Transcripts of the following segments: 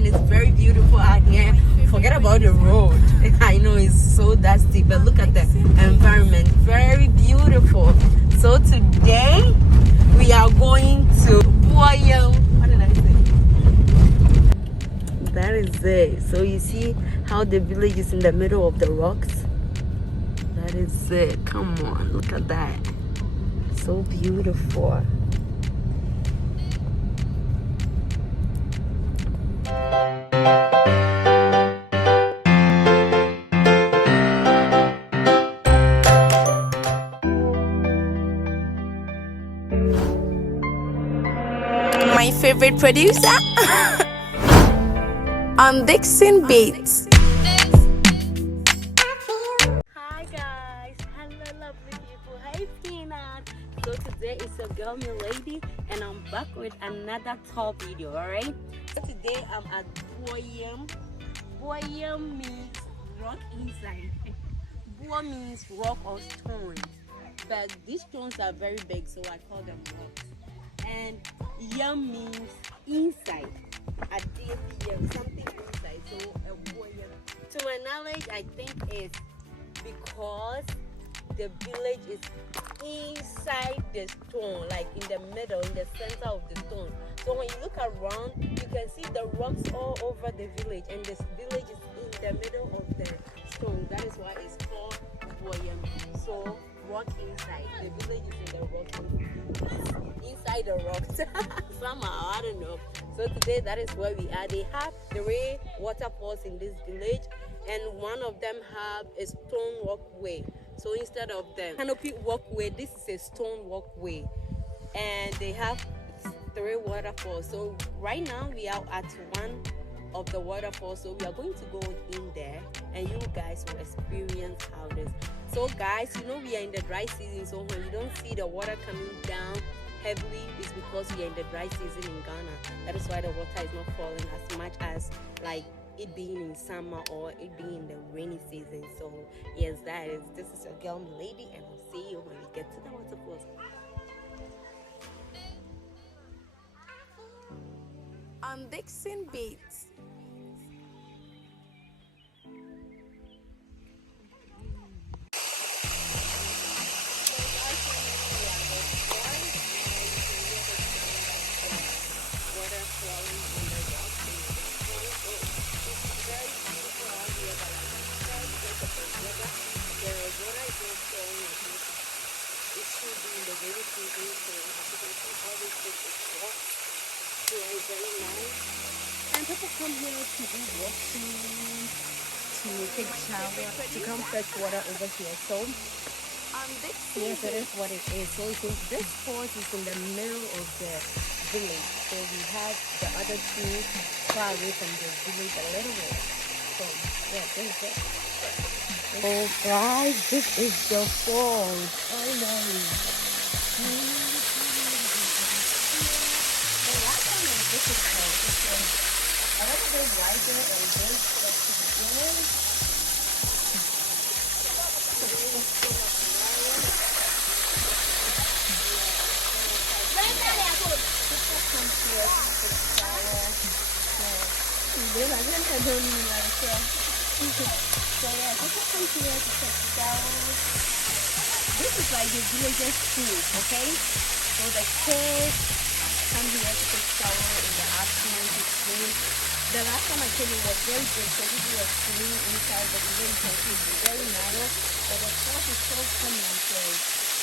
and it's very beautiful out here. Forget about the road. I know it's so dusty, but look at the environment. Very beautiful. So today we are going to Boyam. What did I say? That is it. So you see how the village is in the middle of the rocks? That is it. Come on, look at that. So beautiful. My favorite producer on Dixon Beats. Hi guys, hello lovely people. Hey Peanut. So today is your girl Milady, and I'm back with another top video. Alright, so today I'm at Boyam. Boyam means rock inside. Boa means rock or stone, but these stones are very big, so I call them rocks. And yam means inside. A deep yam, something inside. So a boyam. To my knowledge, I think it's because the village is inside the stone, like in the middle, in the center of the stone. So when you look around, you can see the rocks all over the village, and this village is in the middle of the stone. That is why it's called Boyam. So rock inside. The village is in the rock inside the rocks. Somehow, I don't know. So today that is where we are. They have 3 waterfalls in this village, and one of them have a stone walkway. So instead of the canopy walkway, this is a stone walkway, and they have 3 waterfalls. So right now we are at one of the waterfalls, so we are going to go in there and you guys will experience how it is. So guys, you know we are in the dry season, so when you don't see the water coming down heavily, it's because we are in the dry season in Ghana. That is why the water is not falling as much as like it being in summer or it being in the rainy season. So yes, that is, this is your girl Milady, and I'll see you when we get to the waterfalls. On Dixon Beats. Very nice, and people come here to do washing, to take shower, to come fetch water over here. So yes, it is what it is. So this fort is in the middle of the village. So we have the other 2 far away from the village a little bit. So yeah, this is it. Oh guys, this is the falls. Oh no. A little bit wider and this, but today this is like the villagers' school, okay? So the kids come here to take shower in the afternoon to swim. The last time I came it was very good, so people were swimming inside, but you really can see it's very narrow. But the fort is so similar, so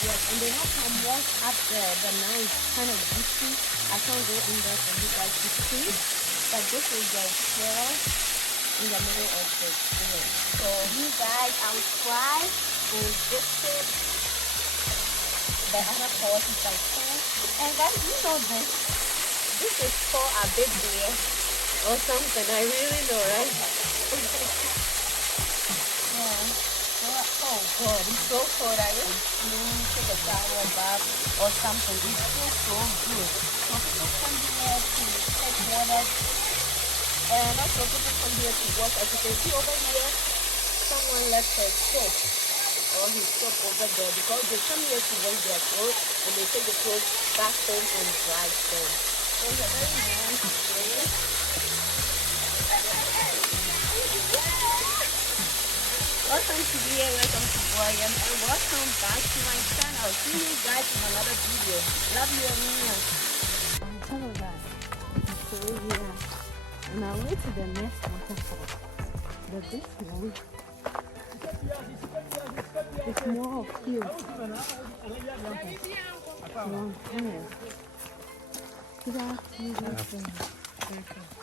yes, and they have some walls up there. The night is kind of bushy. I can't go in there for you guys to see, but this is the trail in the middle of the village. So you guys, I'll try and visit the other fort if I can. And guys, you know this. This is called a big bear or something. I really know, right? Yeah. Oh God, it's so cold. I really take a shower, bath, or something. It feels so good. So people come here to take water, and also people come here to wash. As you can see over here, someone left her soap or his soap over there because they come here to wash their clothes and they take the clothes back home and dry them. So it's a very nice place. Welcome to be here, welcome to William, and welcome back to my channel. See you guys in another video. Love you, Amina. Hello guys, so here, and I went to the next waterfall, but this one is more of you.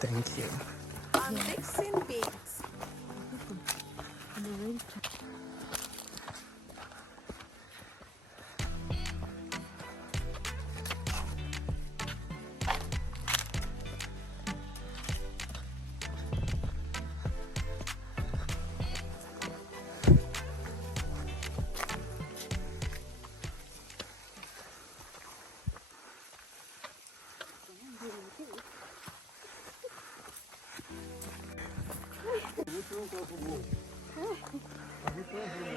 Thank you. On Dixon Beats.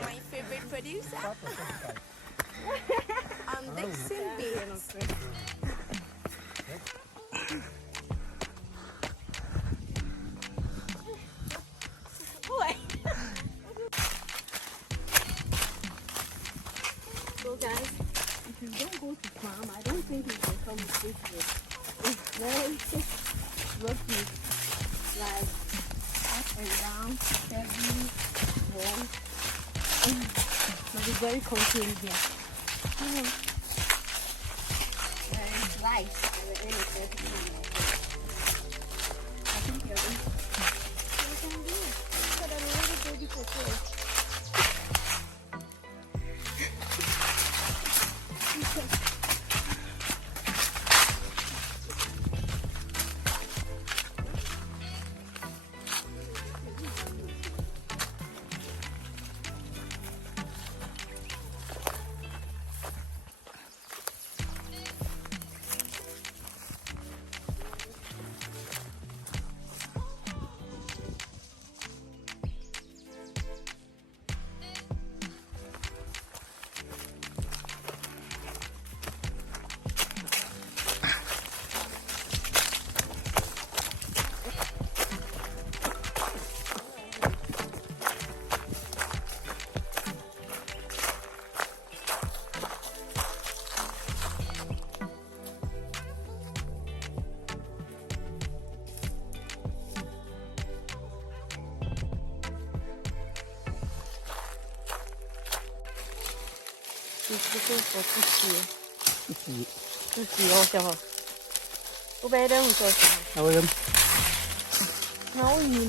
My favorite producer. On Dixon Beats. So guys, if you don't go to farm, I don't think you can come with this way. It's very rocky, like up and down, heavy, warm. But it's very cozy in here. It's light. And the air is very clean. I think you're in. You can do it. But I'm really beautiful too. She's looking for pussy. Pussy also. Who better than us? How are you? How are you?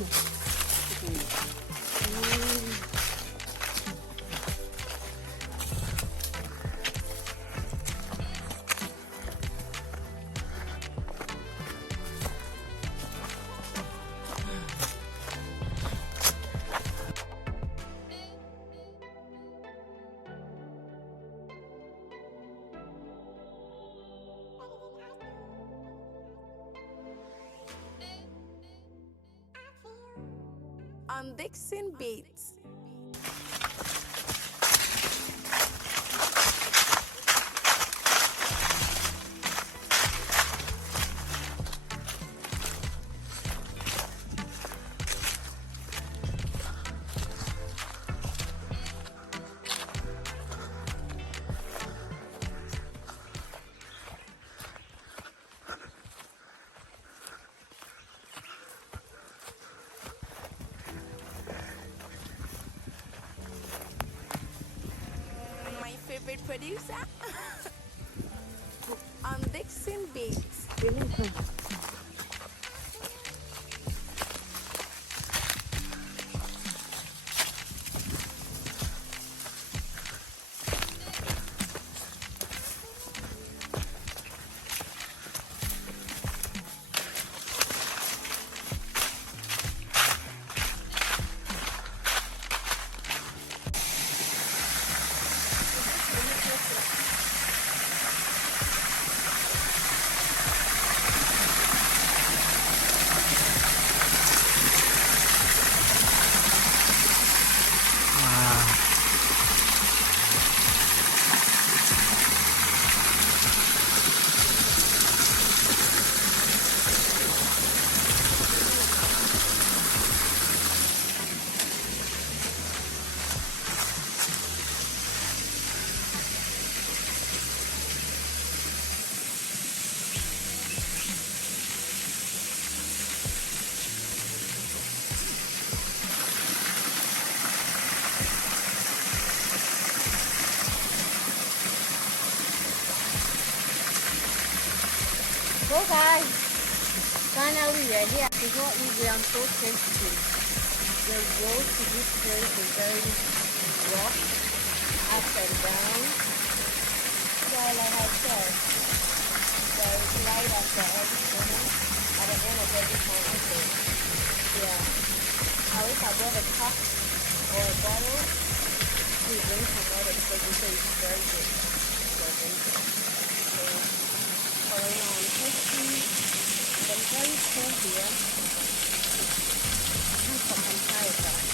On Dixon Beats. My favorite producer. On Dixon Beats. So guys, finally we are here. It's not easy, I'm so thirsty. The road to this place is very rough, up and down. So like I said, there is light after every corner, at the end of every corner. So yeah, I wish I brought a cup or a bottle to drink some water because they say it's very good for drinking. So for right now I'm thirsty, but it's very cold here. I'm tired guys.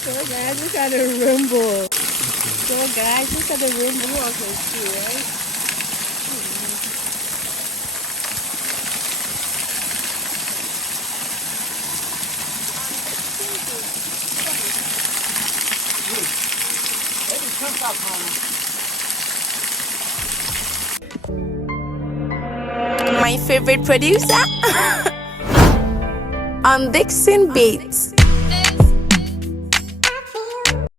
So guys, look at the rainbow. So guys, look at the rainbow I can see, right? My favorite producer on Dixon Beats.